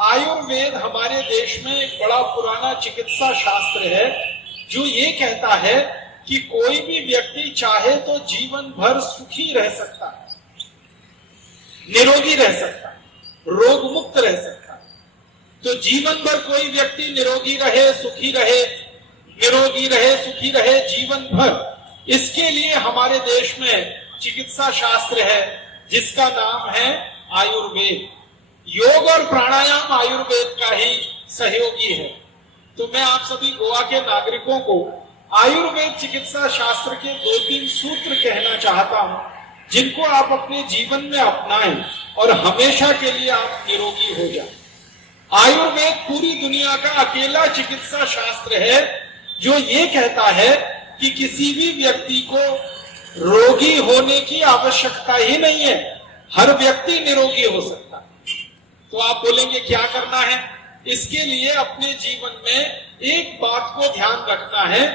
आयुर्वेद हमारे देश में एक बड़ा पुराना चिकित्सा शास्त्र है जो ये कहता है कि कोई भी व्यक्ति चाहे तो जीवन भर सुखी रह सकता है, निरोगी रह सकता है, रोग मुक्त रह सकता है। तो जीवन भर कोई व्यक्ति निरोगी रहे, सुखी रहे, निरोगी रहे, सुखी रहे जीवन भर, इसके लिए हमारे देश में चिकित्सा शास्त्र है जिसका नाम है आयुर्वेद। योग और प्राणायाम आयुर्वेद का ही सहयोगी है। तो मैं आप सभी गोवा के नागरिकों को आयुर्वेद चिकित्सा शास्त्र के 2-3 सूत्र कहना चाहता हूं जिनको आप अपने जीवन में अपनाएं और हमेशा के लिए आप निरोगी हो जाएं। आयुर्वेद पूरी दुनिया का अकेला चिकित्सा शास्त्र है जो ये कहता है कि किसी भी व्यक्ति को रोगी होने की आवश्यकता ही नहीं है, हर व्यक्ति निरोगी हो सकता है। तो आप बोलेंगे क्या करना है? इसके लिए अपने जीवन में एक बात को ध्यान रखना है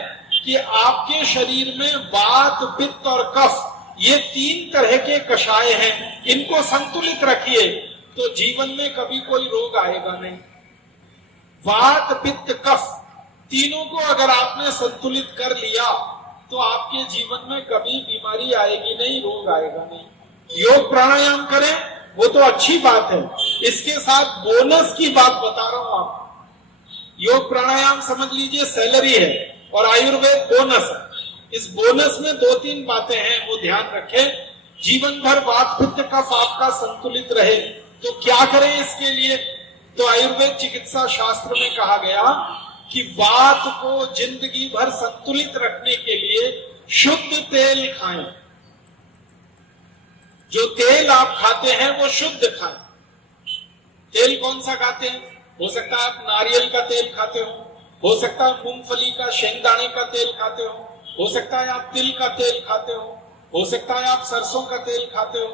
कि आपके शरीर में वात, पित्त और कफ ये 3 तरह के कषाय हैं, इनको संतुलित रखिए तो जीवन में कभी कोई रोग आएगा नहीं। वात, पित्त, कफ तीनों को अगर आपने संतुलित कर लिया तो आपके जीवन में कभी बीमारी आएगी नहीं, रोग आएगा नहीं। योग प्राणायाम करें वो तो अच्छी बात है, इसके साथ बोनस की बात बता रहा हूं आपको। योग प्राणायाम समझ लीजिए सैलरी है और आयुर्वेद बोनस है। इस बोनस में 2-3 बातें हैं, वो ध्यान रखें। जीवन भर वात, पित्त, कफ आपका संतुलित रहे तो क्या करें इसके लिए? तो आयुर्वेद चिकित्सा शास्त्र में कहा गया कि वात को जिंदगी भर संतुलित रखने के लिए शुद्ध तेल खाएं। जो तेल आप खाते हैं वो शुद्ध खाएं। तेल कौन सा खाते हैं? हो सकता है आप नारियल का तेल खाते हो सकता है मूंगफली का, शेंगदाणे का तेल खाते हो सकता है आप तिल का तेल खाते हो सकता है आप सरसों का तेल खाते हो।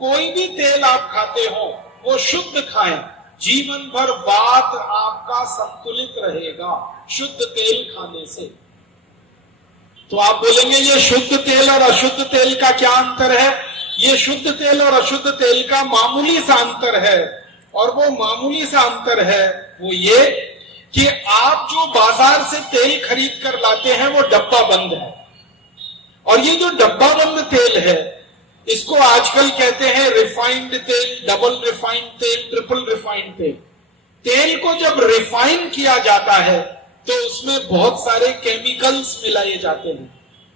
कोई भी तेल आप खाते हो वो शुद्ध खाएं। जीवन भर वात आपका संतुलित रहेगा शुद्ध तेल खाने से। तो आप बोलेंगे ये शुद्ध तेल और अशुद्ध तेल का क्या अंतर है? ये शुद्ध तेल और अशुद्ध तेल का मामूली सा अंतर है, और वो मामूली सा अंतर है वो ये कि आप जो बाजार से तेल खरीद कर लाते हैं वो डब्बा बंद है, और ये जो डब्बा बंद तेल है इसको आजकल कहते हैं रिफाइंड तेल, डबल रिफाइंड तेल, ट्रिपल रिफाइंड तेल। तेल को जब रिफाइन किया जाता है तो उसमें बहुत सारे केमिकल्स मिलाए जाते हैं,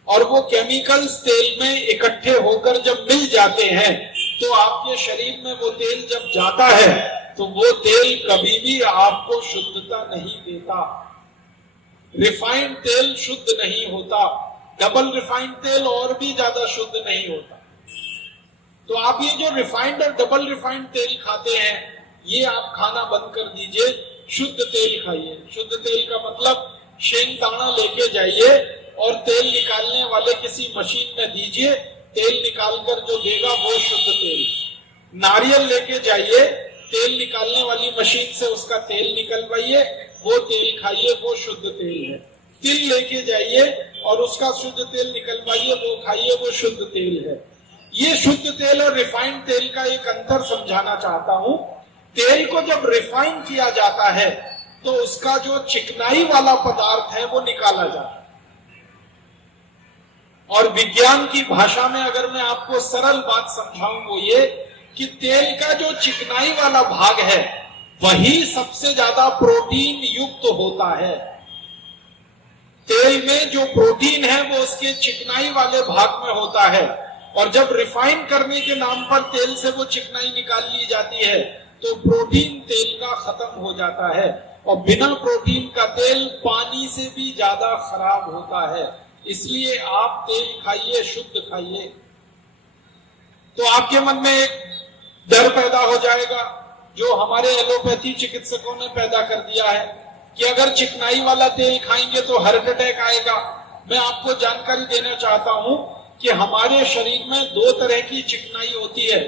और वो केमिकल्स तेल में इकट्ठे होकर जब मिल जाते हैं तो आपके शरीर में वो तेल जब जाता है तो वो तेल कभी भी आपको शुद्धता नहीं देता। रिफाइंड तेल शुद्ध नहीं होता, डबल रिफाइंड तेल और भी ज्यादा शुद्ध नहीं होता। तो आप ये जो रिफाइंड और डबल रिफाइंड तेल खाते हैं ये आप खाना बंद कर दीजिए, शुद्ध तेल खाइए। शुद्ध तेल का मतलब शेंगदाना लेके जाइए और तेल निकालने वाले किसी मशीन में दीजिए, तेल निकालकर जो देगा वो शुद्ध तेल। नारियल लेके जाइए, तेल निकालने वाली मशीन से उसका तेल निकलवाइए, वो तेल खाइए, वो शुद्ध तेल है। तिल लेके जाइए और उसका शुद्ध तेल निकलवाइए, वो खाइए, वो शुद्ध तेल है। ये शुद्ध तेल और रिफाइंड तेल का एक अंतर समझाना चाहता हूं। तेल को जब रिफाइन किया जाता है तो उसका जो चिकनाई वाला पदार्थ है वो निकाला जाता है, और विज्ञान की भाषा में अगर मैं आपको सरल बात समझाऊं वो ये कि तेल का जो चिकनाई वाला भाग है वही सबसे ज्यादा प्रोटीन युक्त होता है। तेल में जो प्रोटीन है वो उसके चिकनाई वाले भाग में होता है, और जब रिफाइन करने के नाम पर तेल से वो चिकनाई निकाल ली जाती है तो प्रोटीन तेल का खत्म हो जाता है, और बिना प्रोटीन का तेल पानी से भी ज्यादा खराब होता है। इसलिए आप तेल खाइए, शुद्ध खाइए। तो आपके मन में एक डर पैदा हो जाएगा जो हमारे एलोपैथी चिकित्सकों ने पैदा कर दिया है कि अगर चिकनाई वाला तेल खाएंगे तो हार्ट अटैक आएगा। मैं आपको जानकारी देना चाहता हूं कि हमारे शरीर में 2 तरह की चिकनाई होती है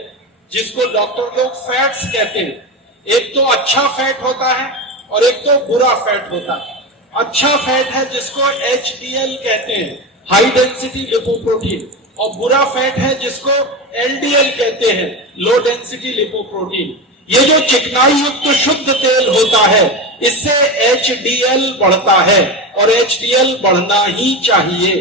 जिसको डॉक्टर लोग फैट्स कहते हैं। एक तो अच्छा फैट होता है और एक तो बुरा फैट होता है। अच्छा फैट है जिसको HDL कहते हैं, हाई डेंसिटी लिपोप्रोटीन, और बुरा फैट है जिसको LDL कहते हैं, लो डेंसिटी लिपोप्रोटीन। ये जो चिकनाई युक्त शुद्ध तेल होता है, इससे HDL बढ़ता है और HDL बढ़ना ही चाहिए।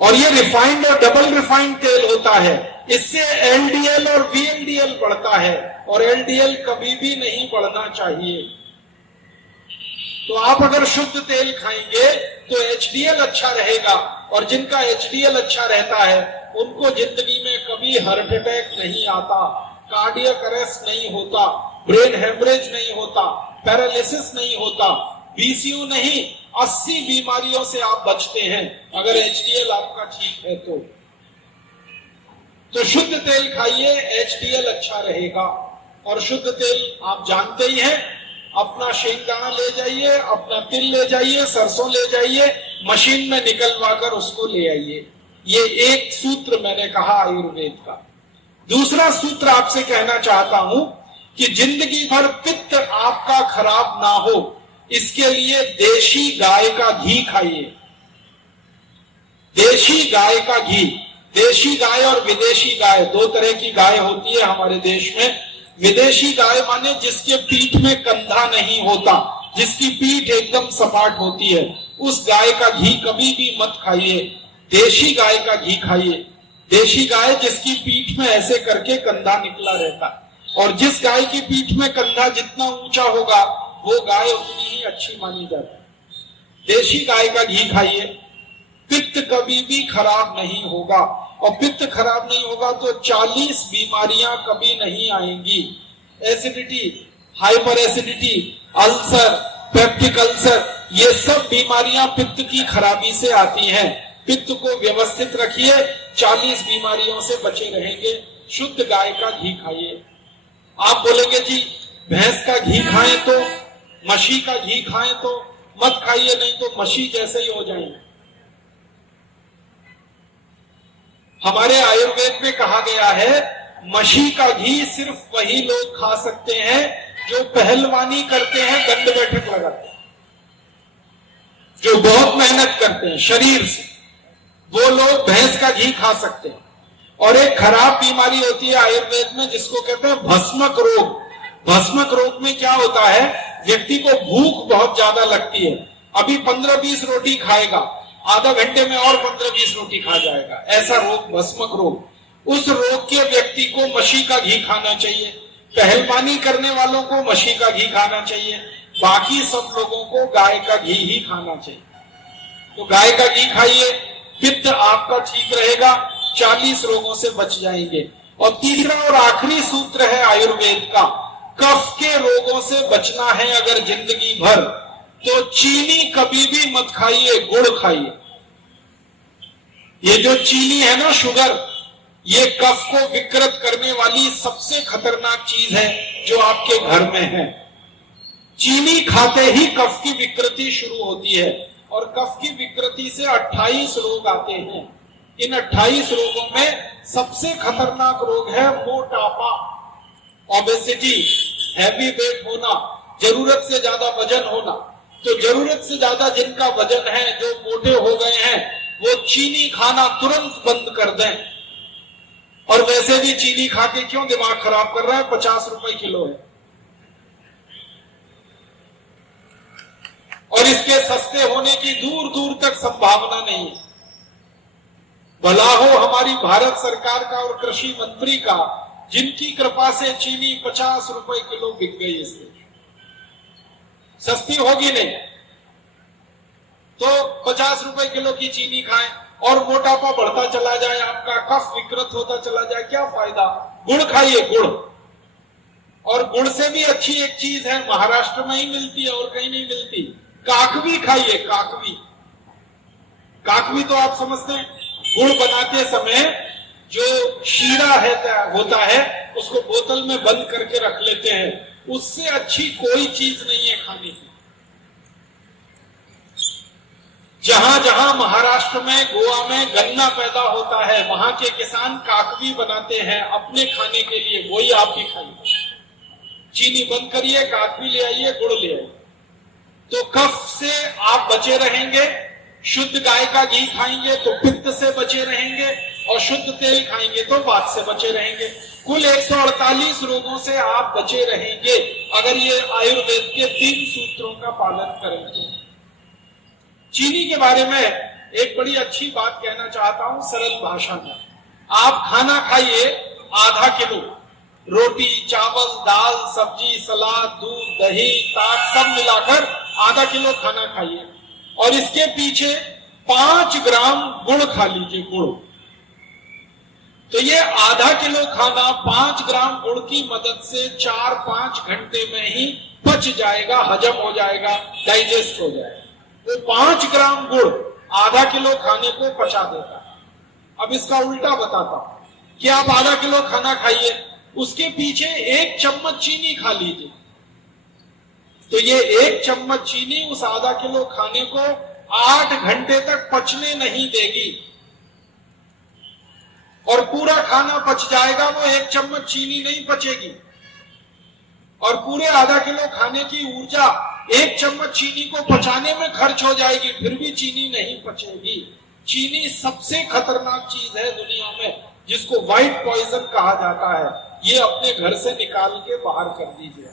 और ये रिफाइंड और डबल रिफाइंड तेल होता है, इससे LDL और VLDL बढ़ता है और LDL कभी भी नहीं बढ़ना चाहिए। तो आप अगर शुद्ध तेल खाएंगे तो HDL अच्छा रहेगा, और जिनका HDL अच्छा रहता है उनको जिंदगी में कभी हार्ट अटैक नहीं आता, कार्डियक अरेस्ट नहीं होता, ब्रेन हेमरेज नहीं होता, पैरालिसिस नहीं होता, BCU नहीं, 80 बीमारियों से आप बचते हैं अगर HDL आपका ठीक है तो शुद्ध तेल खाइए, HDL अच्छा रहेगा। और शुद्ध तेल आप जानते ही हैं, अपना शेंगदाना ले जाइए, अपना तिल ले जाइए, सरसों ले जाइए, मशीन में निकलवा कर उसको ले आइए। ये एक सूत्र मैंने कहा आयुर्वेद का। दूसरा सूत्र आपसे कहना चाहता हूं कि जिंदगी भर पित्त आपका खराब ना हो, इसके लिए देशी गाय का घी खाइए। देशी गाय का घी, देशी गाय और विदेशी गाय, दो तरह की गाय होती है हमारे देश में। विदेशी गाय माने जिसके पीठ में कंधा नहीं होता, जिसकी पीठ एकदम सपाट होती है, उस गाय का घी कभी भी मत खाइए। देशी गाय का घी खाइए। देशी गाय जिसकी पीठ में ऐसे करके कंधा निकला रहता है, और जिस गाय की पीठ में कंधा जितना ऊंचा होगा वो गाय उतनी ही अच्छी मानी जाती है। देशी गाय का घी खाइए, पित्त कभी भी खराब नहीं होगा, और पित्त खराब नहीं होगा तो 40 बीमारियां कभी नहीं आएंगी। Acidity, hyper acidity, ulcer, peptic ulcer, ये सब बीमारियां पित्त की खराबी से आती हैं। पित्त को व्यवस्थित रखिए, 40 बीमारियों से बचे रहेंगे। शुद्ध गाय का घी खाइए। आप बोलेंगे जी भैंस का घी खाएं तो, मशी का घी खाएं तो, मत खाइए, नहीं तो मशी जैसे ही हो जाएंगे। हमारे आयुर्वेद में कहा गया है मशी का घी सिर्फ वही लोग खा सकते हैं जो पहलवानी करते हैं, दंड बैठक लगाते हैं, जो बहुत मेहनत करते हैं शरीर से, वो लोग भैंस का घी खा सकते हैं। और एक खराब बीमारी होती है आयुर्वेद में जिसको कहते हैं भस्मक रोग। भस्मक रोग में क्या होता है, व्यक्ति को भूख बहुत ज्यादा लगती है, अभी 15-20 रोटी खाएगा, आधा घंटे में और 15-20 रोटी खा जाएगा, ऐसा रोग भस्मक रोग। उस रोग के व्यक्ति को मशी का घी खाना चाहिए। पहलवानी करने वालों को मशी का घी खाना चाहिए, बाकी सब लोगों को गाय का घी ही खाना चाहिए। तो गाय का घी खाइए, पित्त आपका ठीक रहेगा, 40 रोगों से बच जाएंगे। और तीसरा और आखिरी सूत्र है आयुर्वेद का, कफ के रोगों से बचना है अगर जिंदगी भर, तो चीनी कभी भी मत खाइए, गुड़ खाइए। ये जो चीनी है ना, शुगर, ये कफ को विकृत करने वाली सबसे खतरनाक चीज है जो आपके घर में है। चीनी खाते ही कफ की विकृति शुरू होती है, और कफ की विकृति से 28 रोग आते हैं। इन 28 रोगों में सबसे खतरनाक रोग है मोटापा, ओबेसिटी, हैवी वेट होना, जरूरत से ज्यादा वजन होना। तो जरूरत से ज्यादा जिनका वजन है, जो मोटे हो गए हैं, वो चीनी खाना तुरंत बंद कर दें। और वैसे भी चीनी खा के क्यों दिमाग खराब कर रहा है, 50 रुपए किलो है, और इसके सस्ते होने की दूर दूर तक संभावना नहीं है। भला हो हमारी भारत सरकार का और कृषि मंत्री का, जिनकी कृपा से चीनी 50 रुपए किलो बिक गई। इसलिए सस्ती होगी नहीं तो 50 रुपए किलो की चीनी खाएं, और मोटापा बढ़ता चला जाए, आपका कफ विकृत होता चला जाए, क्या फायदा। गुड़ खाइए, गुड़। और गुड़ से भी अच्छी एक चीज है, महाराष्ट्र में ही मिलती है और कहीं नहीं मिलती, काकवी खाइए। काकवी, काकवी तो आप समझते हैं, गुड़ बनाते समय जो शीरा होता है उसको बोतल में बंद करके रख लेते हैं, उससे अच्छी कोई चीज नहीं है खाने की। जहां जहां महाराष्ट्र में, गोवा में गन्ना पैदा होता है, वहां के किसान काकवी बनाते हैं अपने खाने के लिए, वही आप भी खाइए। चीनी बंद करिए, काकवी ले आइए, गुड़ ले आइए, तो कफ से आप बचे रहेंगे। शुद्ध गाय का घी खाएंगे तो पित्त से बचे रहेंगे, और शुद्ध तेल खाएंगे तो वात से बचे रहेंगे। कुल 148 रोगों से आप बचे रहेंगे अगर ये आयुर्वेद के 3 सूत्रों का पालन करें तो। चीनी के बारे में एक बड़ी अच्छी बात कहना चाहता हूं सरल भाषा में। आप खाना खाइए आधा किलो, रोटी, चावल, दाल, सब्जी, सलाद, दूध, दही, ताक सब मिलाकर आधा किलो खाना खाइए और इसके पीछे 5 ग्राम गुड़ खा लीजिए, गुड़। तो ये आधा किलो खाना 5 ग्राम गुड़ की मदद से 4-5 घंटे में ही पच जाएगा, हजम हो जाएगा, डाइजेस्ट हो जाएगा। तो 5 ग्राम गुड़ आधा किलो खाने को पचा देता है। अब इसका उल्टा बताता हूं कि आप आधा किलो खाना खाइए, उसके पीछे 1 चम्मच चीनी खा लीजिए, तो ये 1 चम्मच चीनी उस आधा किलो खाने को 8 घंटे तक पचने नहीं देगी और पूरा खाना पच जाएगा, वो 1 चम्मच चीनी नहीं पचेगी और पूरे आधा किलो खाने की ऊर्जा 1 चम्मच चीनी को पचाने में खर्च हो जाएगी, फिर भी चीनी नहीं पचेगी। चीनी सबसे खतरनाक चीज है दुनिया में, जिसको व्हाइट पॉइजन कहा जाता है। ये अपने घर से निकाल के बाहर कर दीजिए।